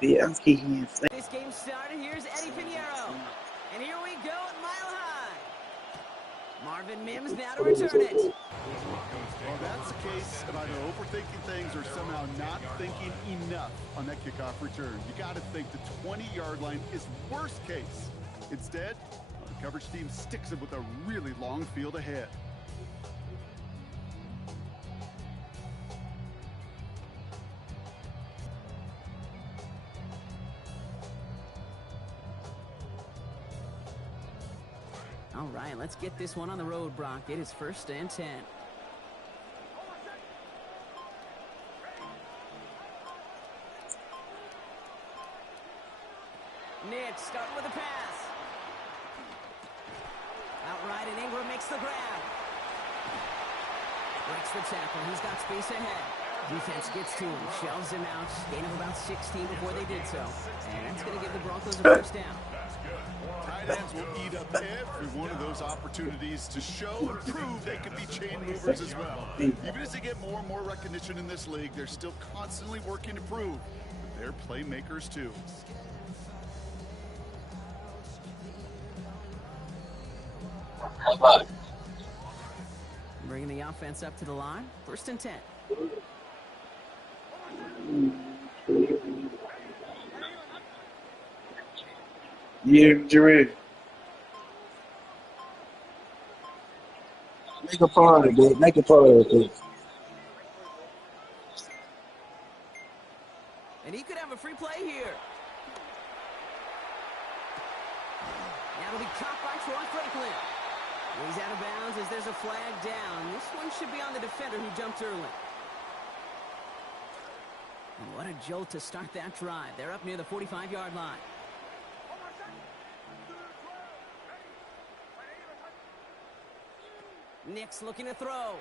This game started. Here's Eddie Pinheiro. And here we go at Mile High. Marvin Mims now to return it. Well, that's the case of either overthinking things or somehow not thinking enough on that kickoff return. You got to think the 20-yard line is worst case. Instead, the coverage team sticks it with a really long field ahead. All right, let's get this one on the road, Brock. It is 1st and 10. Nick starting with a pass. Outright, and Ingram makes the grab. Breaks the tackle. He's got space ahead. Defense gets to him, shelves him out. Gain of about 16 before they did so. And that's going to give the Broncos a first down. Tight ends will eat up every one of those opportunities to show and prove they can be chain movers as well. Even as they get more and more recognition in this league, they're still constantly working to prove that they're playmakers too. Bringing the offense up to the line. 1st and 10. Jared. Make a party, dude. Make a party, dude. And he could have a free play here. Now it'll be caught by Troy Franklin. He's out of bounds as there's a flag down. This one should be on the defender who jumped early. And what a jolt to start that drive. They're up near the 45-yard line. Nick's looking to throw.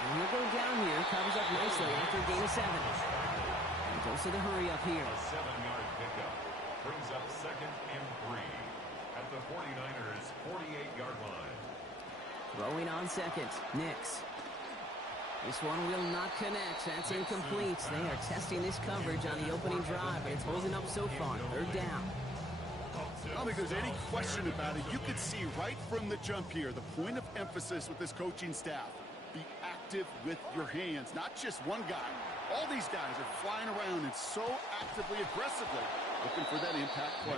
And he'll go down here. Covers up nicely after a gain of 7. And goes to the hurry up here. A 7-yard pickup brings up 2nd and 3 at the 49ers' 48-yard line. Throwing on 2nd. Nix. This one will not connect. That's incomplete. They are testing this coverage on the opening drive, but it's holding up so far. 3rd down. I don't think there's any question about it. You could see right from the jump here, the point of emphasis with this coaching staff. Be active with your hands, not just one guy. All these guys are flying around and so actively, aggressively looking for that impact play.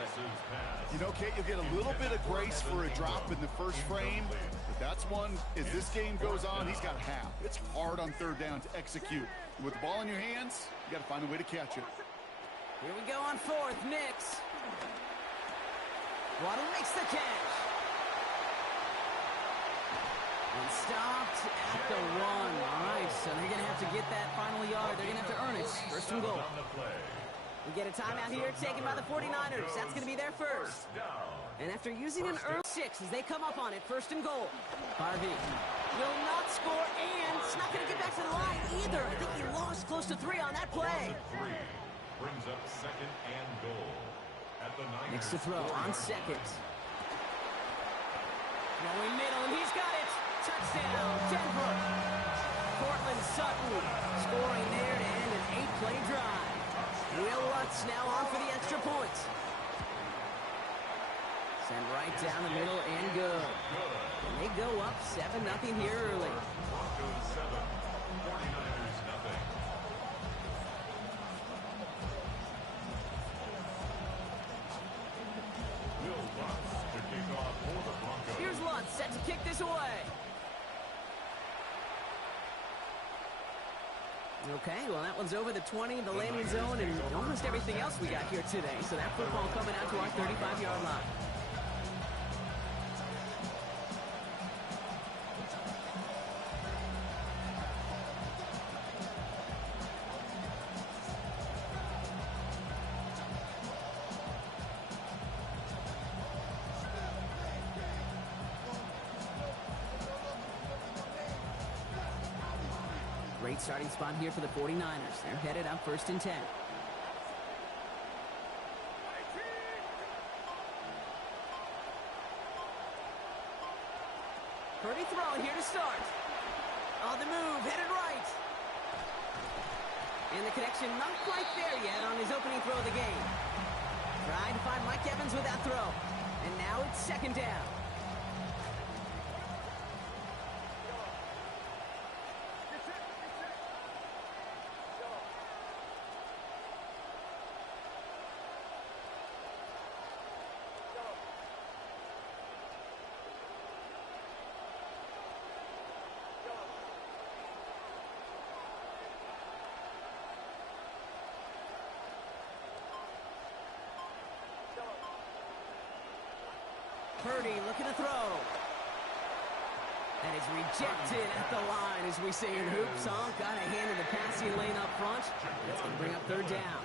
You know, Kate, you'll get a little bit of grace for a drop in the first frame, but that's one, as this game goes on, he's got a half. It's hard on 3rd down to execute. And with the ball in your hands, you got to find a way to catch it. Here we go on 4th. Nix. Waddle makes the catch. And stopped at the 1. All right, so they're going to have to get that final yard. They're going to have to earn it. 1st and goal. We get a timeout here taken by the 49ers. That's going to be their first. And after using an early 6 as they come up on it, 1st and goal. Harvey will not score, and it's not going to get back to the line either. I think he lost close to 3 on that play. Brings up 2nd and goal. Next to throw on 2nd. Going middle, and he's got it. Touchdown, Denver. Cortland Sutton scoring there to end an 8-play drive. Will Lutz now on for the extra point. Send right down the middle and good. And they go up 7-0 here early. Broncos 7, 49ers nothing. Here's Lutz set to kick this away. Okay, well that one's over the 20, the landing zone, and almost everything else we got here today. So that football coming out to our 35-yard line. Great starting spot here for the 49ers. They're headed up 1st and 10. Purdy throwing here to start. On the move, headed right. the connection not quite there yet on his opening throw of the game. Trying to find Mike Evans with that throw. And now it's second down. Purdy looking to throw. That is rejected at the line, as we say in hoops. Got a hand in the passing lane up front. That's going to bring up third down.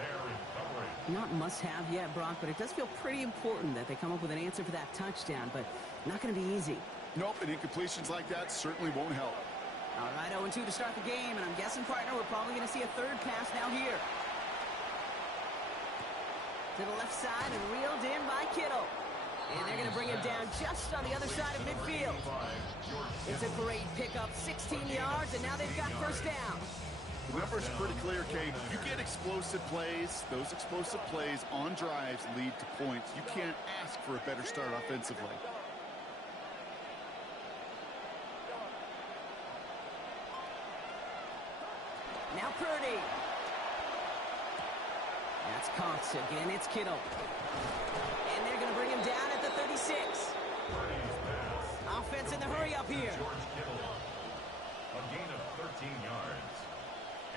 Not must-have yet, Brock, but it does feel pretty important that they come up with an answer for that touchdown, but not going to be easy. Nope, and incompletions like that certainly won't help. All right, 0-2 to start the game, and I'm guessing, partner, we're probably going to see a third pass now here. To the left side and reeled in by Kittle. And they're going to bring him down just on the other side of midfield. It's a great pickup, 16 yards, and now they've got first down. The numbers are pretty clear, Kate. You get explosive plays. Those explosive plays on drives lead to points. You can't ask for a better start offensively. Now Purdy. That's caught again. It's Kittle. And they're going to bring him down at the 36. Offense in the hurry up here. George Kittle, a gain of 13 yards.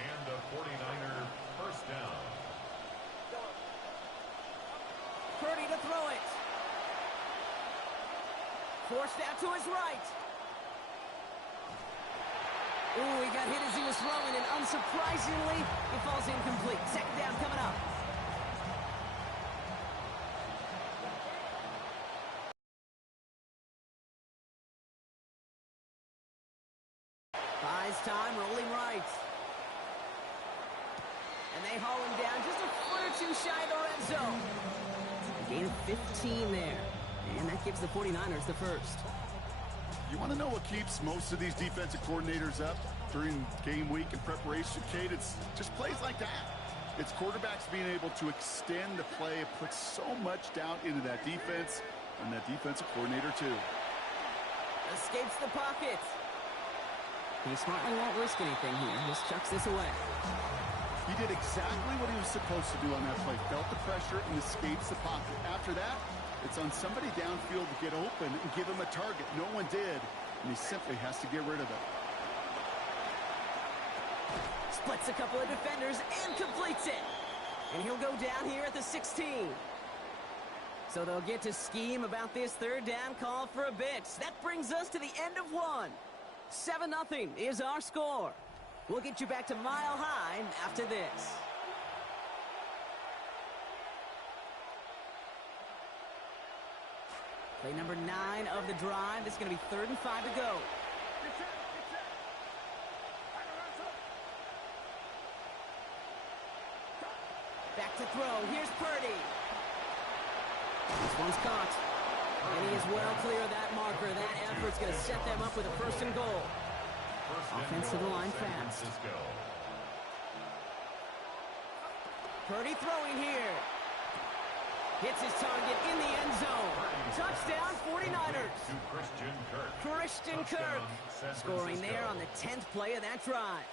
And a 49er first down. Purdy to throw it. Forced out to his right. Ooh, he got hit as he was throwing, and unsurprisingly, he falls incomplete. Second down coming up. Buys time, rolling right. And they haul him down just a foot or two shy of the red zone. A gain of 15 there. And that gives the 49ers the first. You want to know what keeps most of these defensive coordinators up during game week and preparation, Kate? It's just plays like that. It's quarterbacks being able to extend the play and put so much down into that defense and that defensive coordinator too. Escapes the pocket. He smartly won't risk anything here. Just chucks this away. He did exactly what he was supposed to do on that play. Felt the pressure and escapes the pocket. After that, it's on somebody downfield to get open and give him a target. No one did, and he simply has to get rid of it. Splits a couple of defenders and completes it. And he'll go down here at the 16. So they'll get to scheme about this third down call for a bit. That brings us to the end of one. 7-0 is our score. We'll get you back to Mile High after this. Play number 9 of the drive. This is going to be 3rd and 5 to go. Back to throw. Here's Purdy. This one's caught. And he is well clear of that marker. That effort's going to set them up with a 1st and goal. Offense to the line fast. Purdy throwing here. Hits his target in the end zone. Touchdown, 49ers. Christian Kirk scoring there on the 10th play of that drive.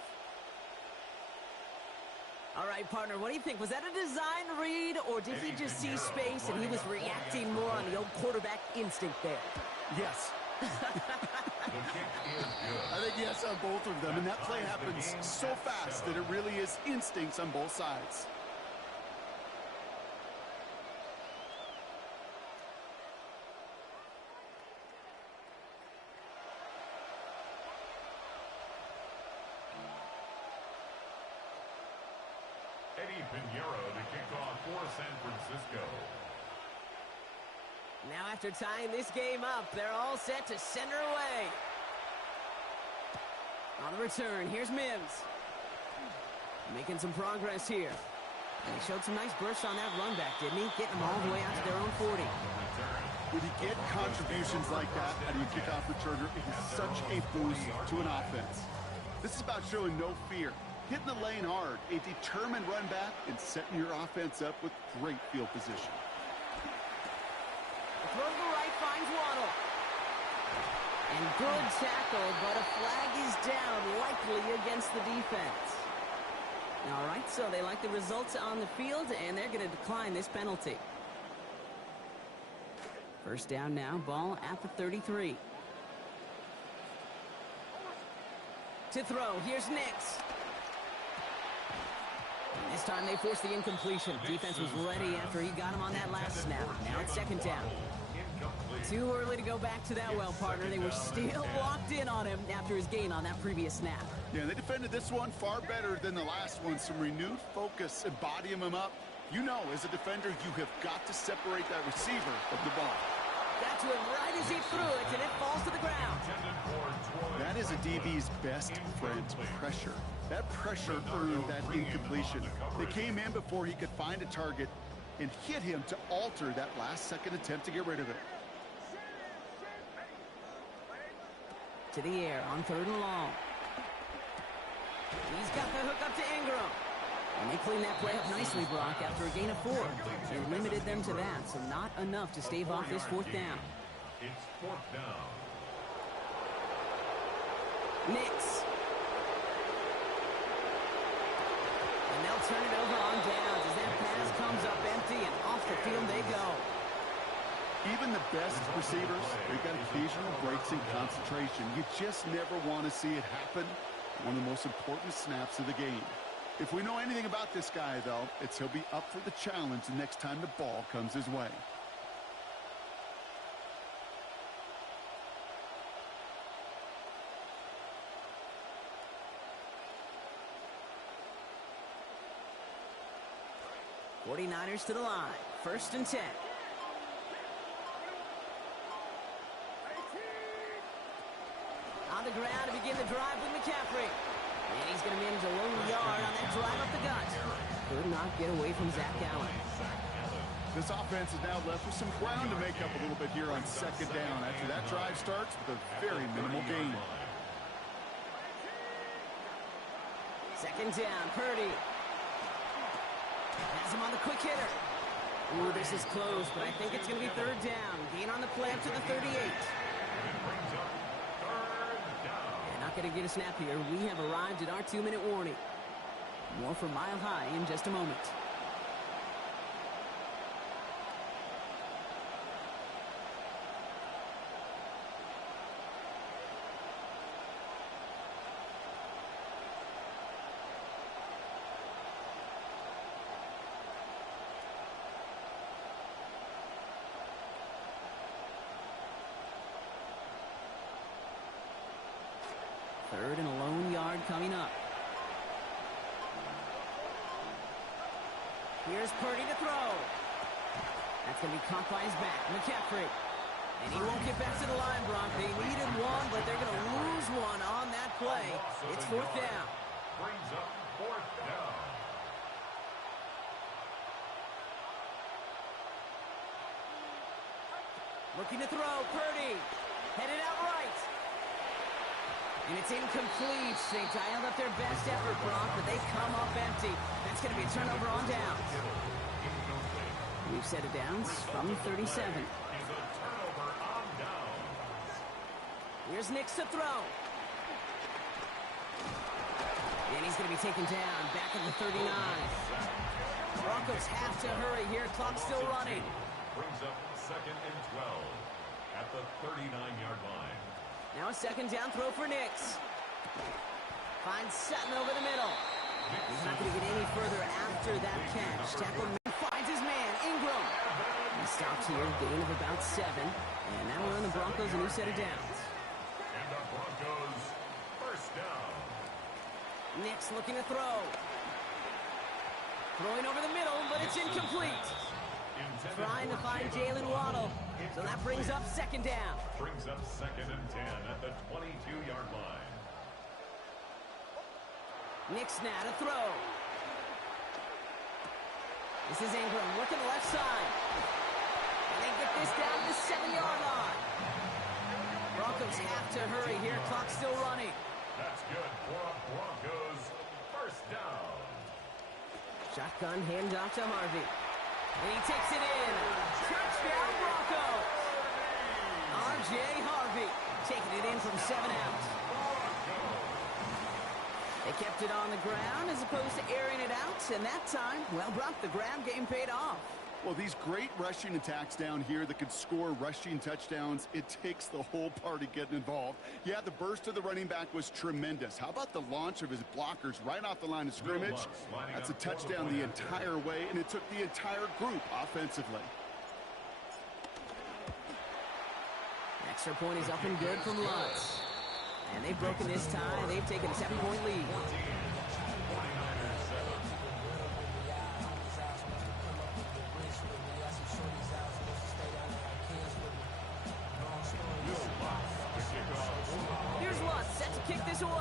All right, partner, what do you think? Was that a design read, or did he just see space and he was reacting more on the old quarterback instinct there? Yes. I think yes on both of them, and that play happens so fast that it really is instincts on both sides. To kick off for San Francisco. Now after tying this game up, they're all set to send her away. On the return, here's Mims. Making some progress here. And he showed some nice bursts on that run back, didn't he? Getting them all the way out to their own 40. When you get contributions like that out of your kickoff returner, it is such a boost to an offense. This is about showing no fear. Hitting the lane hard, a determined run back, and setting your offense up with great field position. The throw to the right finds Waddle. And good tackle, but a flag is down, likely against the defense. All right, so they like the results on the field, and they're going to decline this penalty. First down now, ball at the 33. To throw, here's Nix. And this time they forced the incompletion. Defense was ready after he got him on that last snap. Now it's second down. Too early to go back to that well, partner. They were still locked in on him after his gain on that previous snap. Yeah, they defended this one far better than the last one. Some renewed focus and bodying him up. You know, as a defender, you have got to separate that receiver from the ball. Got to him right as he threw it, and it falls to the ground. That is a DB's best friend, pressure. That pressure earned that incompletion. They came in before he could find a target and hit him to alter that last-second attempt to get rid of it. To the air on third and long. He's got the hook up to Ingram. And they cleaned that play up nicely, Brock, after a gain of 4. They limited them to that, so not enough to stave off this fourth down. It's fourth down. Nix. And they'll turn it over on downs as that pass comes up empty, and off the field they go. Even the best receivers, they've got occasional breaks in concentration. You just never want to see it happen. One of the most important snaps of the game. If we know anything about this guy, though, it's he'll be up for the challenge the next time the ball comes his way. '49ers to the line. First and 10. On the ground to begin the drive with McCaffrey. And he's going to manage a lone yard on that drive up the gut. Could not get away from Zach Allen. This offense is now left with some ground to make up a little bit here on second down after that drive starts with a very minimal gain. Second down, Purdy. Has him on the quick hitter. Ooh, this is close, but I think it's going to be third down. Gain on the play up to the 38. Not going to get a snap here. We have arrived at our 2-minute warning. More from Mile High in just a moment. Third and a lone yard coming up. Here's Purdy to throw. That's going to be caught by his back. McCaffrey. And he won't get back to the line, Brock. They needed one, but they're going to lose one on that play. It's fourth down. Brings up fourth down. Looking to throw. Purdy. Headed out right. And it's incomplete. They dialed up their best effort, Brock, but they come up empty. That's going to be a turnover on downs. We've set it downs from 37. Here's Nix to throw. And he's going to be taken down back at the 39. Broncos have to hurry here. Clock's still running. Brings up second and 12 at the 39-yard line. Now a second down throw for Nix. Finds Sutton over the middle. He's not going to get any further after that catch. Tackle finds his man, Ingram. He stops here, gain of about 7. And that'll earn the Broncos a new set of downs. And the Broncos first down. Nix looking to throw. Throwing over the middle, but it's incomplete. Trying to find Jalen Waddle. So that brings up second down. Brings up second and 10 at the 22-yard line. Nix now to throw. This is Ingram working the left side. And they get this down to the 7-yard line. Broncos have to hurry here. Clock's still running. That's good for a Broncos first Shotgun handoff to Harvey. And he takes it in. Touchdown Broncos. R.J. Harvey taking it in from 7 out. They kept it on the ground as opposed to airing it out. And that time, well, Brock, the ground game paid off. Well, these great rushing attacks down here that could score rushing touchdowns, it takes the whole party getting involved. Yeah, the burst of the running back was tremendous. How about the launch of his blockers right off the line of scrimmage? That's a touchdown the entire way, and it took the entire group offensively. Extra point is up and good from Lutz. And they've broken this tie. They've taken a 7-point lead. Here's Lutz, set to kick this away.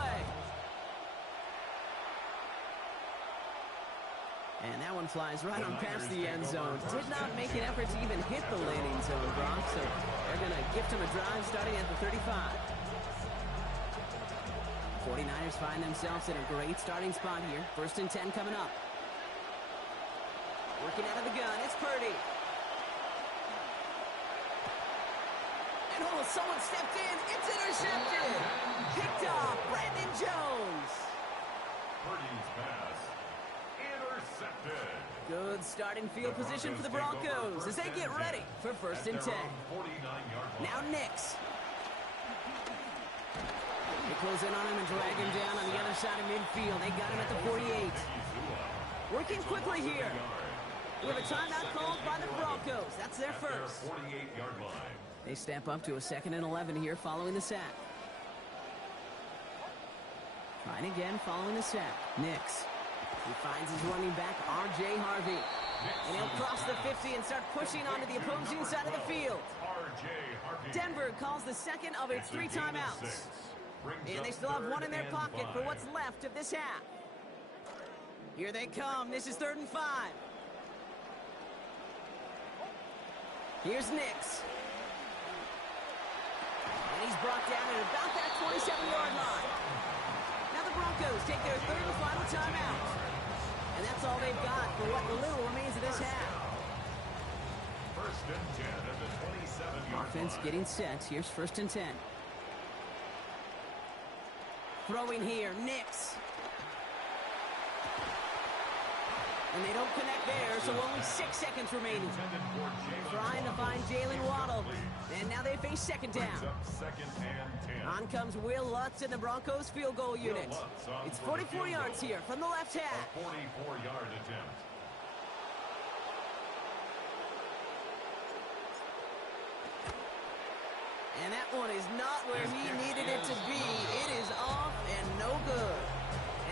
And that one flies right on past the end zone. Did not make an effort to even hit the landing zone, Brock. So they're going to gift him a drive starting at the 35. 49ers find themselves in a great starting spot here. 1st and 10 coming up. Working out of the gun, it's Purdy. And oh, someone stepped in. It's intercepted. Picked off Brandon Jones. Purdy's pass intercepted. Good starting field position for the Broncos as they get ready for 1st and 10. Now Nix. They close in on him and drag him down on the other side of midfield. They got him at the 48. Working quickly here. We have a timeout called by the Broncos. That's their first. 48-yard line. They step up to a 2nd and 11 here following the sack. Trying again following the sack. Nix. He finds his running back, R.J. Harvey. And he'll cross the 50 and start pushing onto the opposing side of the field. Denver calls the second of its 3 timeouts. And they still have 1 in their pocket for what's left of this half. Here they come. This is 3rd and 5. Here's Nix. And he's brought down at about that 27-yard line. Now the Broncos take their 3rd and final timeout. And that's all they've got for what little remains of this half. 1st and 10 at the 27-yard line. Offense getting set. Here's 1st and 10. Throwing here, Nix. And they don't connect there, so only 6 seconds remaining. Trying to find Jalen Waddle. And now they face 2nd down. 2nd and 10. On comes Will Lutz in the Broncos field goal unit. It's 44 yards here from the left half. 44-yard attempt. And that one is not where he needed it to be. It is off and no good.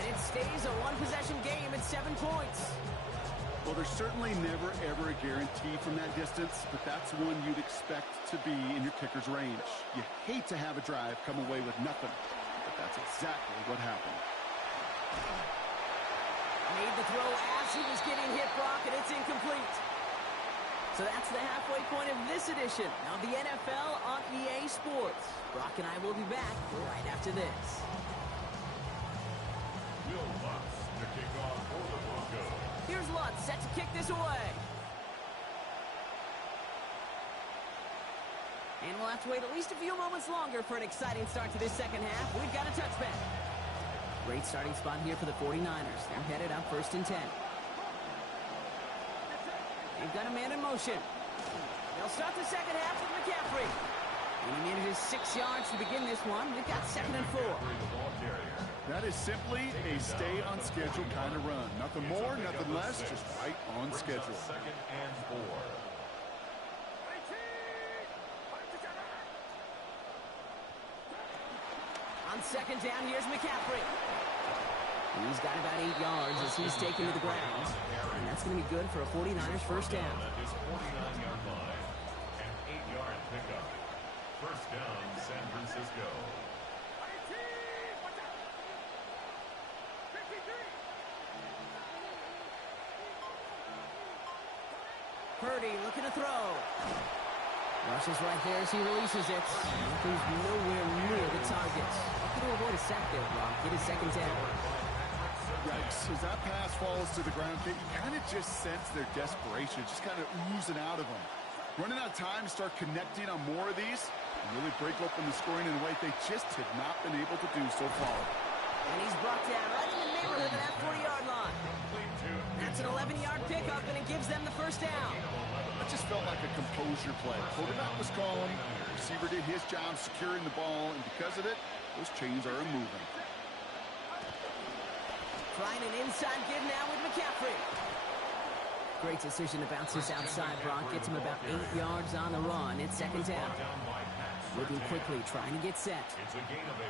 And it stays a 1-possession game at 7 points. Well, there's certainly never, ever a guarantee from that distance, but that's one you'd expect to be in your kicker's range. You hate to have a drive come away with nothing, but that's exactly what happened. Made the throw as he was getting hit, Brock, and it's incomplete. So that's the halfway point of this edition of the NFL on EA Sports. Brock and I will be back right after this. Will Lutz to kick off for the Broncos. Here's Lutz set to kick this away. And we'll have to wait at least a few moments longer for an exciting start to this 2nd half. We've got a touchback. Great starting spot here for the 49ers. They're headed up 1st and 10. They've got a man in motion. They'll start the 2nd half with McCaffrey. And he manages 6 yards to begin this one. We've got 2nd and 4. That is simply a stay-on-schedule kind of run. Nothing more, nothing less, just right on schedule. 2nd and 4. On 2nd down, here's McCaffrey. He's got about 8 yards as he's taken to the ground. And that's going to be good for a 49ers 1st down. At his 49-yard line. An 8-yard pickup. 1st down, San Francisco. Purdy looking to throw. Rushes right there as he releases it. He's nowhere near the target. Looking to avoid a sack there, Brock. Get his 2nd down. Yeah, I As that pass falls to the ground, you kind of just sense their desperation, just kind of oozing out of them. Running out of time to start connecting on more of these and really break open the scoring in a way they just have not been able to do so far. And he's brought down right in the neighborhood of that 40-yard line. That's an 11-yard pickup, and it gives them the first down. That just felt like a composure play. Quarterback was calm, receiver did his job securing the ball, and because of it, those chains are moving. Trying an inside give now with McCaffrey. Great decision to bounce this outside, Brock. Gets him about 8 yards on the run. It's second down. Moving quickly, trying to get set. It's a gain of 8.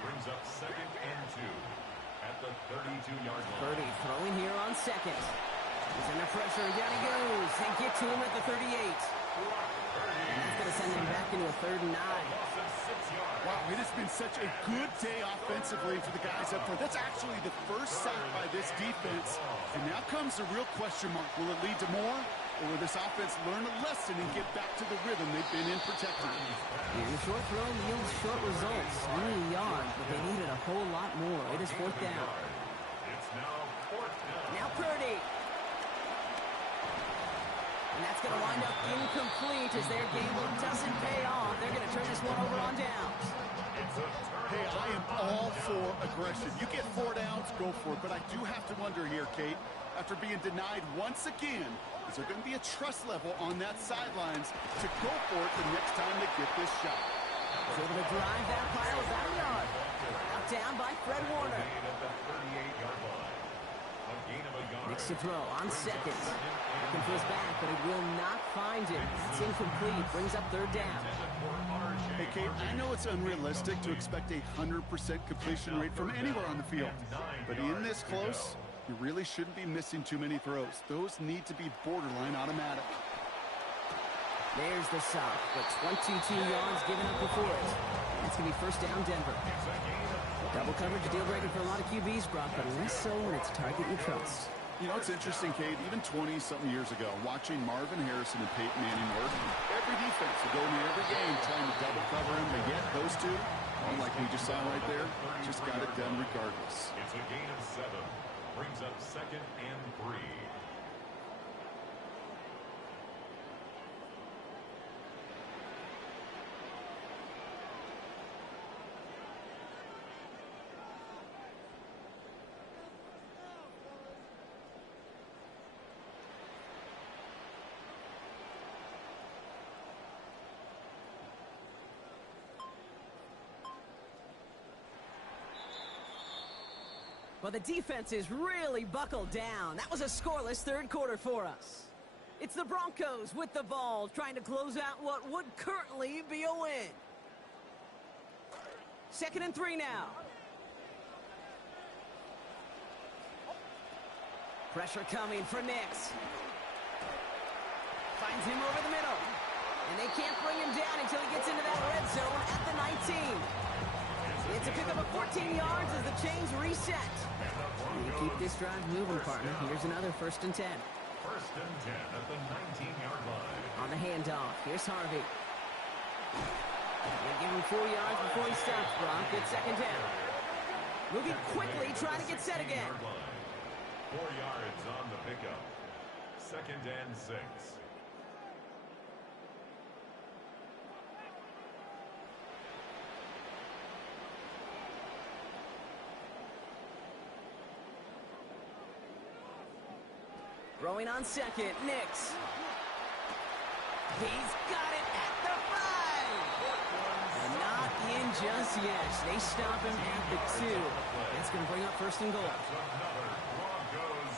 Brings up 2nd and 2 at the 32-yard line. Purdy throwing here on second. He's under pressure. Down he goes. They get to him at the 38. And that's going to send him back into a 3rd and 9. Wow, it has been such a good day offensively for the guys up front. That's actually the first sack by this defense. And now comes the real question mark. Will it lead to more? Or will this offense learn a lesson and get back to the rhythm they've been in protecting? And the short throw yields short results. Only a yard, but they needed a whole lot more. It is 4th down. It's now 4th down. Now Purdy. And that's going to wind up incomplete as their gamble doesn't pay off. They're going to turn this one over on downs. Hey, I am all for aggression. You get 4 downs, go for it. But I do have to wonder here, Kate, after being denied once again, is there going to be a trust level on that sidelines to go for it the next time they get this shot? He's able to drive that pile about a yard. Out down by Fred Warner. At the 38-yard line. A gain of a yard. Makes the throw on second. Looking for his back, but it will not find him. It's incomplete. Brings up 3rd down. Hey, Kate, I know it's unrealistic to expect a 100% completion rate from anywhere on the field. But in this close, you really shouldn't be missing too many throws. Those need to be borderline automatic. There's the stop, but 22 yards given up before it. That's going to be 1st down Denver. Double coverage, a deal breaker for a lot of QBs, Brock, but less so when it's a target you trust. You know, it's interesting, Kate, even 20-something years ago, watching Marvin Harrison and Peyton Manning work, every defense would go into every game trying to double cover him, but yet those two, unlike we just saw right there, just got it done regardless. It's a gain of 7. Brings up 2nd and 3. Well, the defense is really buckled down. That was a scoreless 3rd quarter for us. It's the Broncos with the ball, trying to close out what would currently be a win. 2nd and 3 now. Pressure coming for Nix. Finds him over the middle. And they can't bring him down until he gets into that red zone at the 19. It's a pickup of 14 yards as the chains reset. You keep this drive moving, partner. Here's another 1st and 10. 1st and 10 at the 19-yard line. On the handoff, here's Harvey. They give him 4 yards before he stops, Brock. It's 2nd down. Moving quickly, trying to get set again. 4 yards on the pickup. 2nd and 6. Throwing on second, Nix. He's got it at the 5. And not in just yet. They stop him at the 2. That's going to bring up 1st and goal. Another Broncos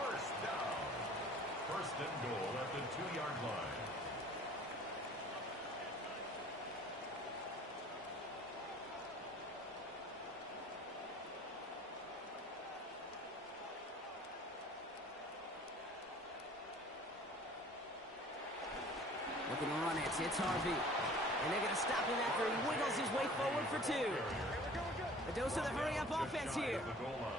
1st down. 1st and goal at the 2-yard line. Looking to run it. It's Harvey. And they're going to stop him after he wiggles his way forward for 2. A dose of the hurry-up offense here.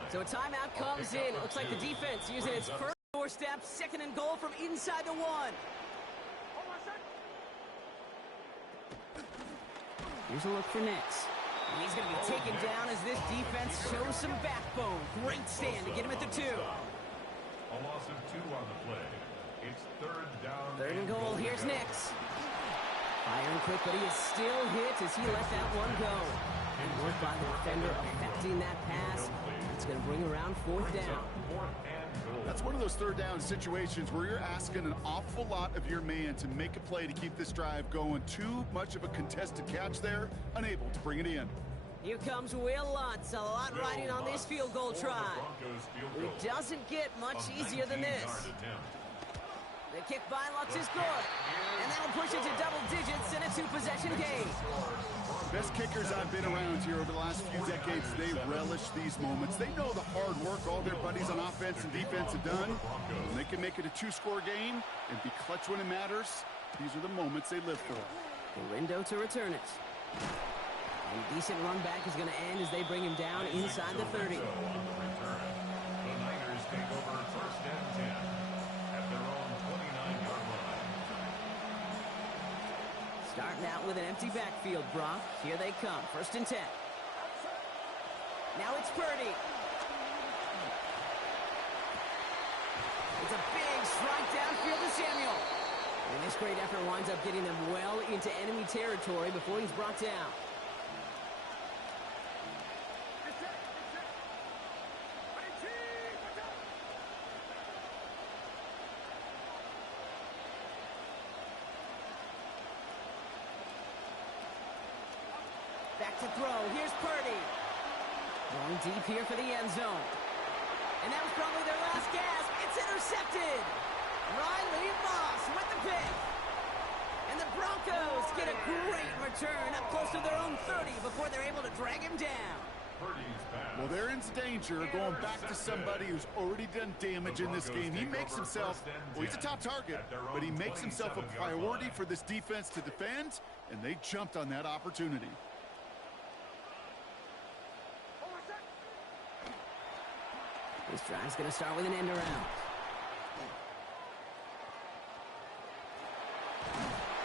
So a timeout comes in. It looks like the defense using its first doorstep. 2nd and goal from inside the 1. Here's a look for Nix. And he's going to be taken down as this defense shows some backbone. Great stand to get him at the 2. A loss of 2 on the play. It's third down. Third and goal. Here's Nix. Firing quick, but he is still hit as he let that one go. And work by the defender affecting that pass. It's going to bring around 4th down. That's one of those third down situations where you're asking an awful lot of your man to make a play to keep this drive going. Too much of a contested catch there, unable to bring it in. Here comes Will Lutz, a lot riding on this field goal try. It doesn't get much easier than this. The kick by Lutz is good, and that'll push it to double digits in a 2-possession game. Best kickers I've been around here over the last few decades, they relish these moments. They know the hard work all their buddies on offense and defense have done. When they can make it a 2-score game and be clutch when it matters, these are the moments they live for. Galindo to return it. And a decent run back is going to end as they bring him down inside the 30. The Niners take over first and 10 at their own 29-yard line. Starting out with an empty backfield, Brock. Here they come. First and 10. Now it's Purdy. It's a big strike downfield to Samuel. And this great effort winds up getting them well into enemy territory before he's brought down. Back to throw. Here's Purdy. Going deep here for the end zone. And that was probably their last gasp. It's intercepted. Riley Moss with the pick. And the Broncos get a great return up close to their own 30 before they're able to drag him down. Well, they're in danger going back to somebody who's already done damage in this game. He makes himself, well, he's a top target, but he makes himself a priority for this defense to defend, and they jumped on that opportunity. This drive's going to start with an end around.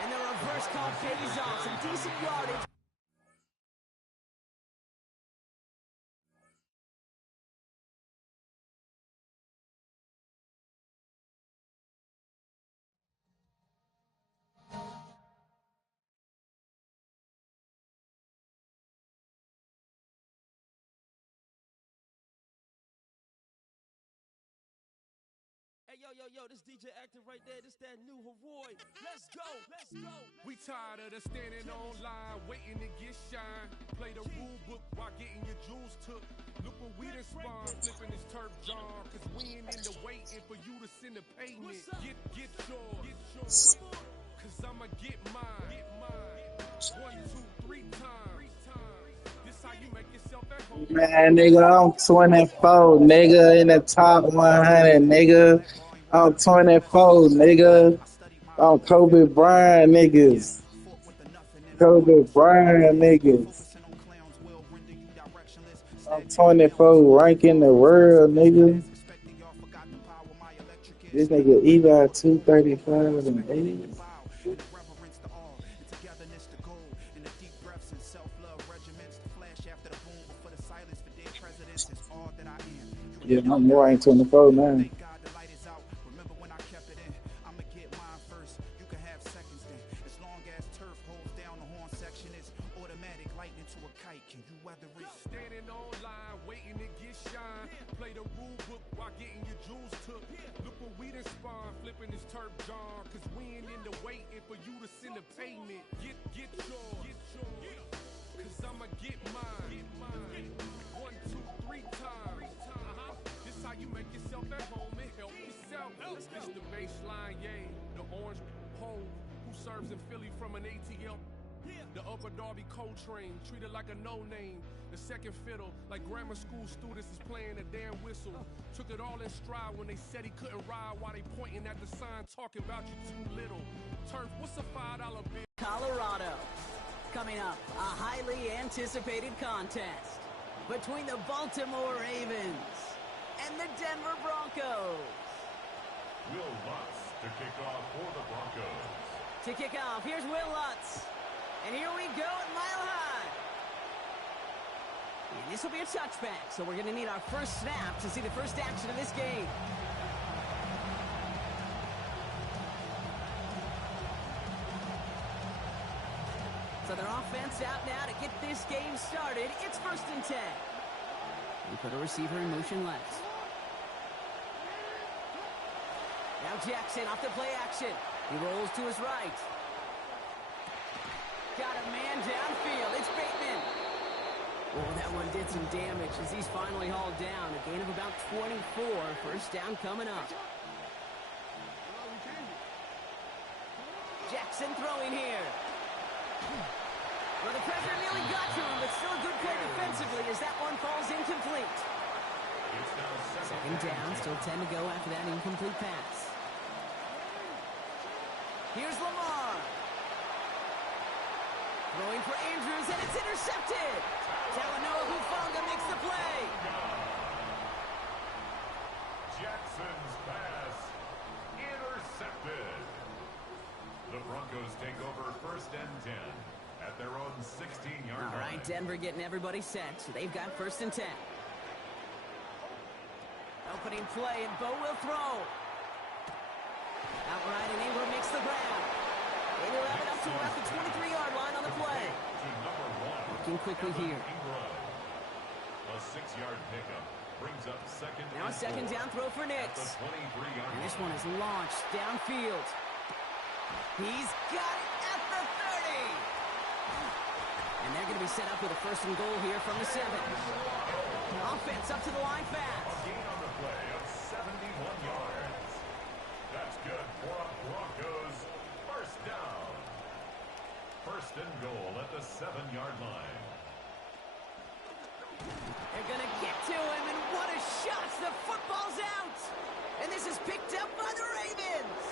And the reverse call pays off. Some decent yardage. Hey, yo, this DJ active right there. This that new Hawaii. Let's go. We tired of the standing online, waiting to get shine. Play the rule book while getting your jewels took. Look what we done spawned, flipping this turf John. Cause we ain't in the waiting for you to send the payment. Get yours. Cause I'ma get mine. 1, 2, 3 times. This how you make yourself at home. Man, nigga, I'm 24, nigga, in the top 100, nigga. I'm 24, nigga. I'm Kobe Bryant, niggas. Kobe Bryant, niggas. I'm 24, ranking the world, nigga. This nigga Eli 235 and 80. Yeah, I'm right 24 now. Standing online, waiting to get shine. Play the rule book while getting your jewels took. Look what we done spawned, flipping this turf John. Cause we ain't in the waiting for you to send a payment. Get yours. Cause I'ma get mine. 1, 2, 3 times. This how you make yourself at home and help yourself. It's the baseline, yay. The orange pole who serves in Philly from an ATL. The Upper Darby Coltrane, treated like a no-name. The second fiddle, like grammar school students is playing a damn whistle. Took it all in stride when they said he couldn't ride while they pointing at the sign talking about you too little. Turf, what's a $5 bill? Colorado. Coming up, a highly anticipated contest between the Baltimore Ravens and the Denver Broncos. Will Lutz to kick off for the Broncos. To kick off, here's Will Lutz. And here we go at Mile High. This will be a touchback, so we're going to need our first snap to see the first action of this game. So their offense out now to get this game started. It's 1st and 10. We put a receiver in motion left. Now Jackson off the play action. He rolls to his right. Got a man downfield. It's Bateman. Oh, that one did some damage as he's finally hauled down. A gain of about 24. First down coming up. Jackson throwing here. Well, the pressure nearly got to him, but still a good play defensively as that one falls incomplete. Second down, still 10 to go after that incomplete pass. Here's Lamar. Throwing for Andrews, and it's intercepted. Talanoa Hufanga makes the play. Jackson's pass intercepted. The Broncos take over 1st and 10 at their own 16-yard line. All right, Denver getting everybody set. So they've got 1st and 10. Opening play, and Bo will throw. Outright, and Ingram makes the grab. They will have it up to about the 23-yard line on the play. Looking quickly here. A 6-yard pickup brings up second. Now a second down throw for Nix. And this one is launched downfield. He's got it at the 30. And they're going to be set up with a 1st and goal here from the 7. Offense up to the line fast. A gain on the play of 71 yards. That's good for a Broncos 1st down. 1st and goal at the 7-yard line. They're going to get to him, and what a shot! The football's out! And this is picked up by the Ravens!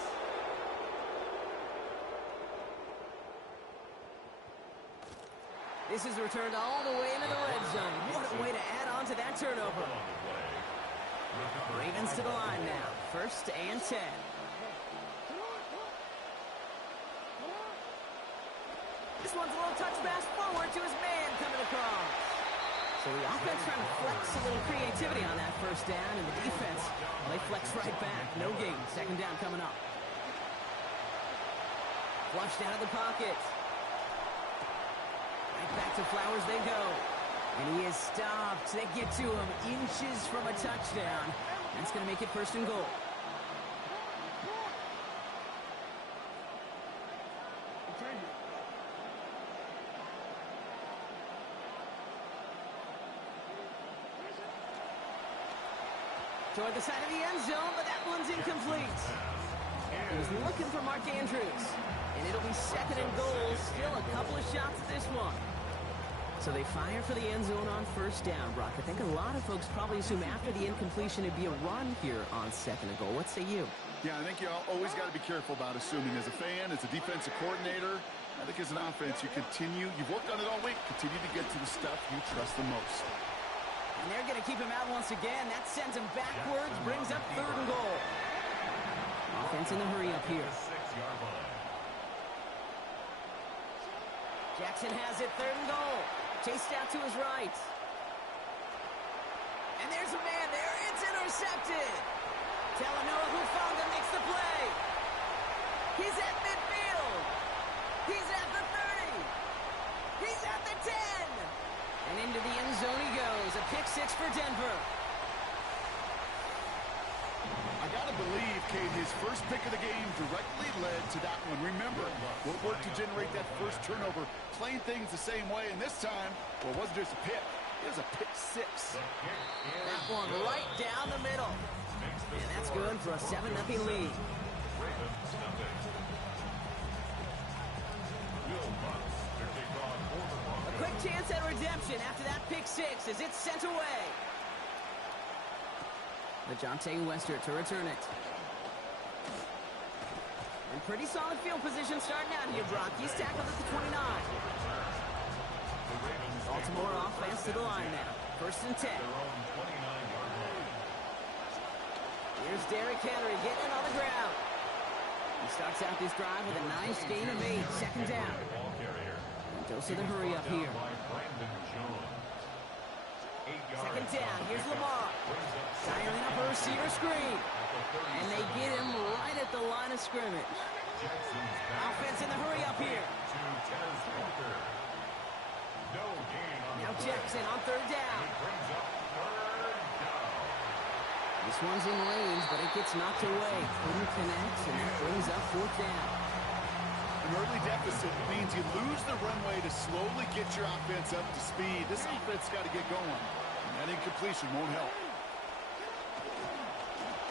This is returned all the way into the red zone. What a way to add on to that turnover. Ravens to the line now. 1st and 10. This one's a little touch pass forward to his man coming across. So the offense trying to flex a little creativity on that 1st down, and the defense, well, they flex right back. No gain. 2nd down coming up. Flushed out of the pocket. Right back to Flowers they go. And he is stopped. They get to him inches from a touchdown. That's going to make it 1st and goal. Toward the side of the end zone, but that one's incomplete. He was looking for Mark Andrews. And it'll be 2nd and goal. Still a couple of shots at this one. So they fire for the end zone on 1st down, Brock. I think a lot of folks probably assume after the incompletion it'd be a run here on 2nd and goal. What say you? Yeah, I think you always got to be careful about assuming. As a fan, as a defensive coordinator, I think as an offense, you've worked on it all week. Continue to get to the stuff you trust the most. And they're going to keep him out once again. That sends him backwards, brings up 3rd and goal. Offense in the hurry up here. 6-yard line. Jackson has it, 3rd and goal. Chased out to his right. And there's a man there. It's intercepted. Talanoa Hufanga makes the play. He's at midfield. He's at the 30. He's at the 10. And into the end zone he goes. A pick 6 for Denver. I got to believe, Kate, his first pick of the game directly led to that one. Remember, what worked to generate that first turnover, playing things the same way, and this time, well, it wasn't just a pick. It was a pick 6. That one right down the middle. And that's good for a 7-0 lead. A quick chance at redemption after that pick 6 as it's sent away. LeJontay Wester to return it. And pretty solid field position starting out here, Brock. He's tackled at the 29. Baltimore offense to the line now. 1st and 10. Here's Derrick Henry getting it on the ground. He starts out this drive with a nice gain of 8. 2nd down. And dose of the hurry up here. Second down. Here's Lamar. Dialing up a receiver screen. And they get him right at the line of scrimmage. Offense in the hurry up here. Now Jackson on third down. This one's in range, but it gets knocked away. Couldn't connect, and that brings up fourth down. An early deficit means you lose the runway to slowly get your offense up to speed. This offense got to get going, and that incompletion won't help.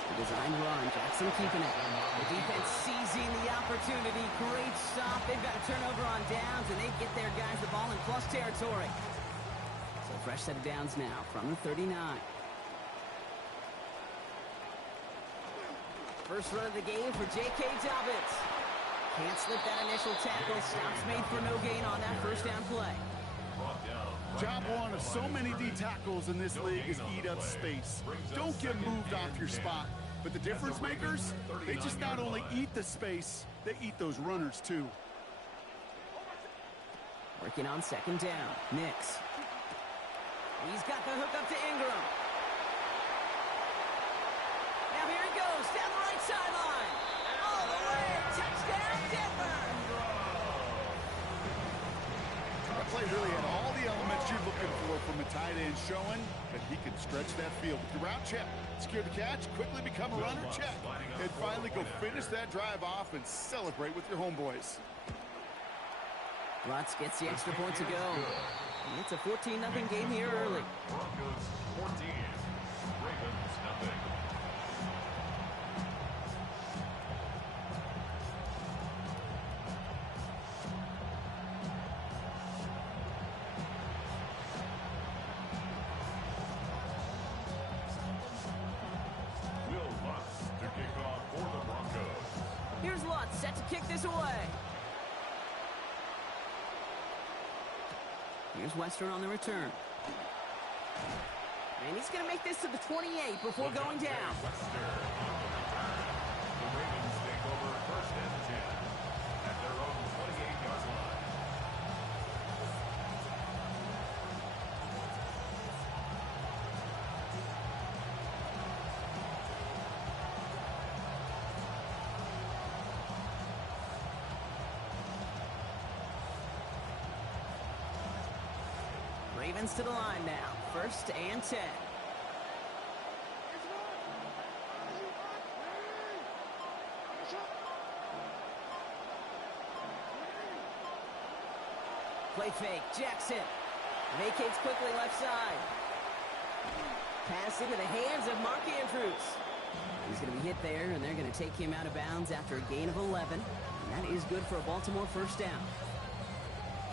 The design run, Jackson keeping it. The defense seizing the opportunity. Great stop. They've got a turnover on downs, and they get their guys the ball in plus territory. So fresh set of downs now from the 39. First run of the game for J.K. Dobbins. Can't slip that initial tackle. Stops made for no gain on that first down play. Job one of so many D tackles in this league is eat up space. Don't get moved off your spot. But the difference makers, they just not only eat the space, they eat those runners too. Working on second down. Nix. He's got the hook up to Ingram. Now here he goes, down the right sideline. All the way, touchdown Denver. That play really had all the elements you're looking for from a tight end, showing that he can stretch that field. With the route check, secure the catch, quickly become a runner, check. And finally go finish that drive off and celebrate with your homeboys. Lutz gets the extra point to go. It's a 14-0 game here early. Broncos 14, Ravens nothing. Will Lutz to kick off for the Broncos. Here's Lutz set to kick this away. Here's Western on the return. And he's going to make this to the 28 before going down. Western on the return. The Ravens take over first and 10 at their own 28-yard line. Ravens to the line now. First and 10. Play fake. Jackson vacates quickly left side. Pass into the hands of Mark Andrews. He's going to be hit there, and they're going to take him out of bounds after a gain of 11. And that is good for a Baltimore first down.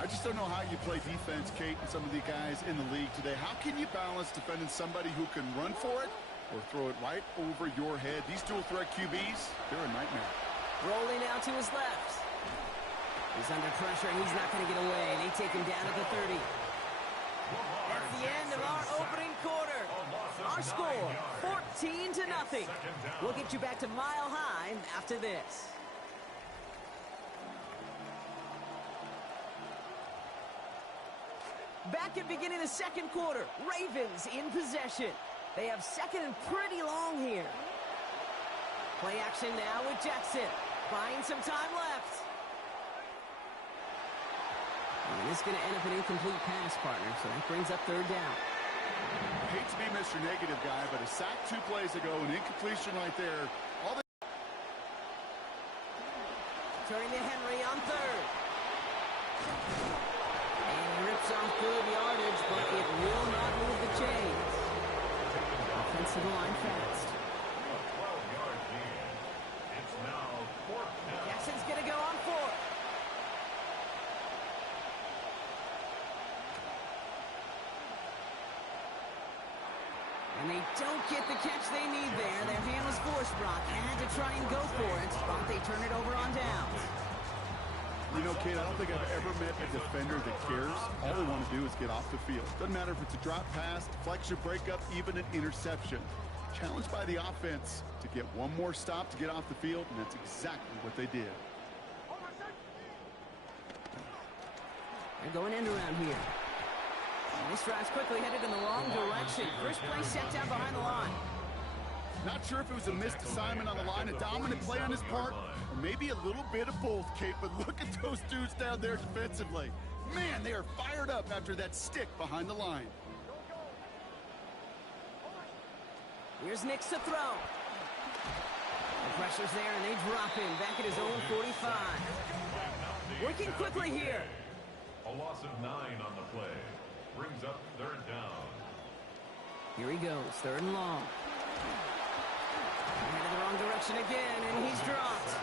I just don't know how you play defense, Kate, and some of the guys in the league today. How can you balance defending somebody who can run for it or throw it right over your head? These dual threat QBs, they're a nightmare. Rolling out to his left. He's under pressure, and he's not going to get away. They take him down at the 30. That's the end of our opening quarter. Our score, 14-0. We'll get you back to Mile High after this. Back at beginning the second quarter, Ravens in possession. They have second and pretty long here. Play action now with Jackson. Buying some time left. And this is going to end up an incomplete pass, partner, so that brings up third down. I hate to be Mr. Negative guy, but a sack 2 plays ago, an incompletion right there. Turning to Henry on third. And he rips off good yardage, but it will not move the chains. Offensive line fast. A 12-yard gain. It's now fourth down. Jackson's going to go on fourth. And they don't get the catch they need there. Their hand was forced, Brock. Had to try and go for it, but they turn it over on downs. You know, Kate, I don't think I've ever met a defender that cares. All they want to do is get off the field. Doesn't matter if it's a drop pass, deflection, breakup, even an interception. Challenged by the offense to get one more stop to get off the field, and that's exactly what they did. They're going end around here. This drive's quickly headed in the wrong direction. First play set down behind the line. Not sure if it was a missed assignment on the line, a dominant play on his part, or maybe a little bit of both, Kate, but look at those dudes down there defensively. Man, they are fired up after that stick behind the line. Here's Nix to throw. The pressure's there, and they drop him back at his own 45. Working quickly here. A loss of 9 on the play. Brings up third down. Here he goes, third and long. Headed in the wrong direction again, and he's dropped.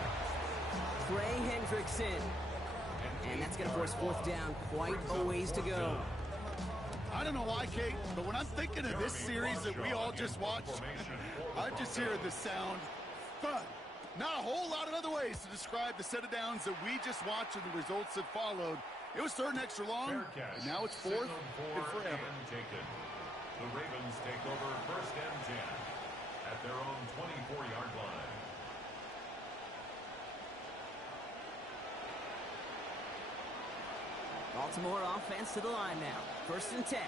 Trey Hendrickson. And that's going to force fourth down, quite a ways to go. I don't know why, Kate, but when I'm thinking of this series that we all just watched, I just hear the sound, thud. Not a whole lot of other ways to describe the set of downs that we just watched and the results that followed. It was third and extra long, and now it's fourth and forever. The Ravens take over first and 10 at their own 24-yard line. Baltimore offense to the line now. First and 10.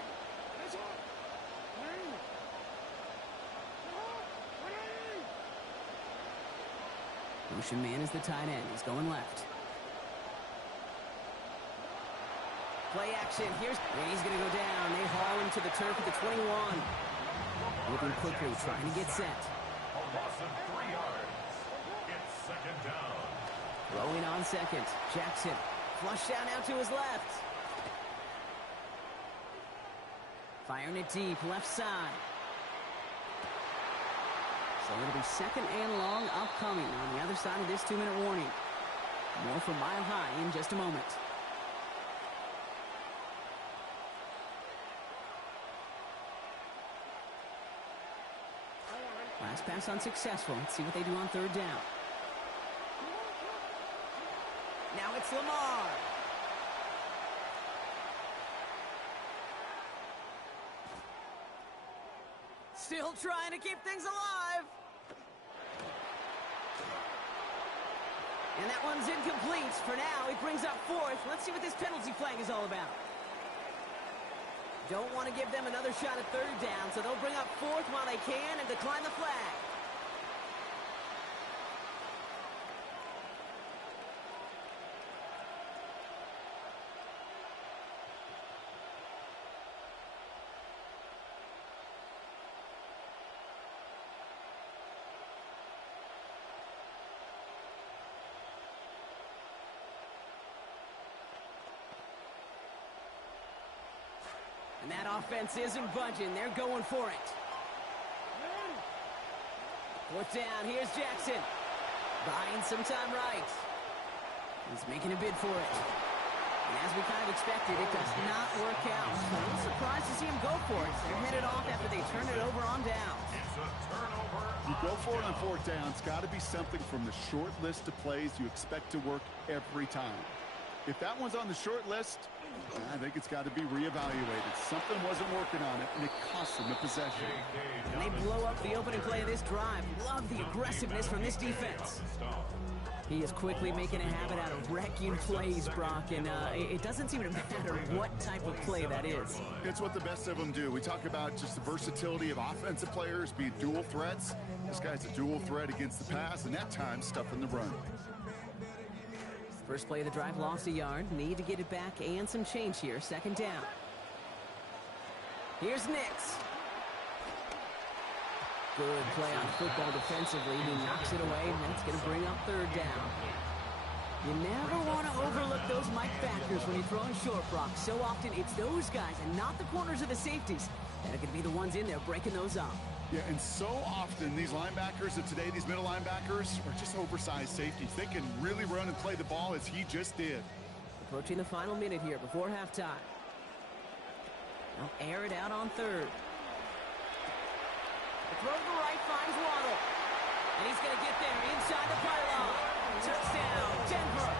Motion man is the tight end. He's going left. Play action. He's going to go down. They haul him to the turf at the 21. Moving quickly, trying to get set. A loss of 3 yards. It's second down. Throwing on second. Jackson. Flush down out to his left. Firing it deep, left side. So it'll be second and long upcoming on the other side of this 2-minute warning. More from Mile High in just a moment. Last pass unsuccessful. Let's see what they do on third down. Now it's Lamar. Still trying to keep things alive. And that one's incomplete. For now, he brings up fourth. Let's see what this penalty flag is all about. Don't want to give them another shot at third down, so they'll bring up fourth while they can and decline the flag. And that offense isn't budging. They're going for it. Fourth down. Here's Jackson. Buying some time right. He's making a bid for it. And as we kind of expected, it does not work out. A little surprised to see him go for it. They're headed off after they turn it over on down. It's a turnover. You go for it on fourth down. It's got to be something from the short list of plays you expect to work every time. If that one's on the short list, I think it's got to be reevaluated. Something wasn't working on it, and it cost them the possession. And they blow up the opening play of this drive. Love the aggressiveness from this defense. He is quickly making a habit out of wrecking plays, Brock, and it doesn't seem to matter what type of play that is. It's what the best of them do. We talk about just the versatility of offensive players being dual threats. This guy's a dual threat against the pass, and at times stuffing the run. First play of the drive lost a yard. Need to get it back and some change here. Second down. Here's Nix. Good play on football defensively. He knocks it away, and that's going to bring up third down. You never want to overlook those Mike backers when you're throwing short, Brock. So often it's those guys and not the corners or the safeties that are going to be the ones in there breaking those up. Yeah, and so often these linebackers of today, these middle linebackers, are just oversized safeties. They can really run and play the ball as he just did. Approaching the final minute here before halftime. They'll air it out on third. The throw to the right finds Waddle. And he's going to get there inside the pylon. Touchdown, Denver.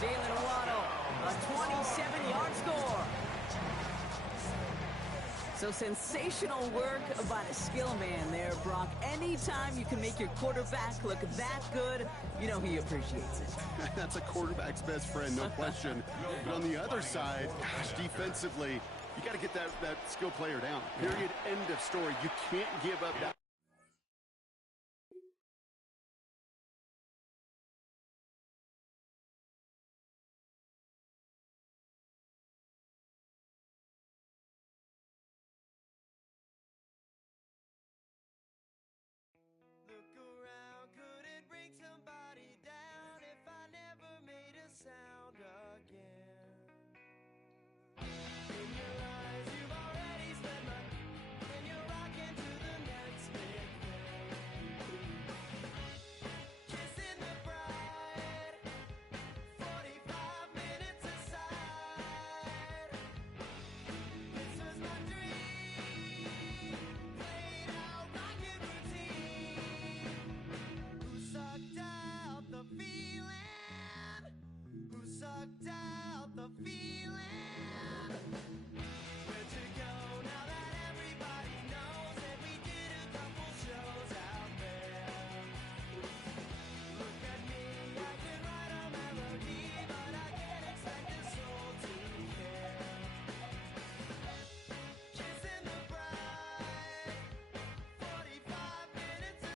Jalen Waddle, a 27-yard score. So sensational work by the skill man there, Brock. Anytime you can make your quarterback look that good, you know he appreciates it. That's a quarterback's best friend, no question. But on the other side, gosh, defensively, You got to get that skill player down. Period. End of story. You can't give up that.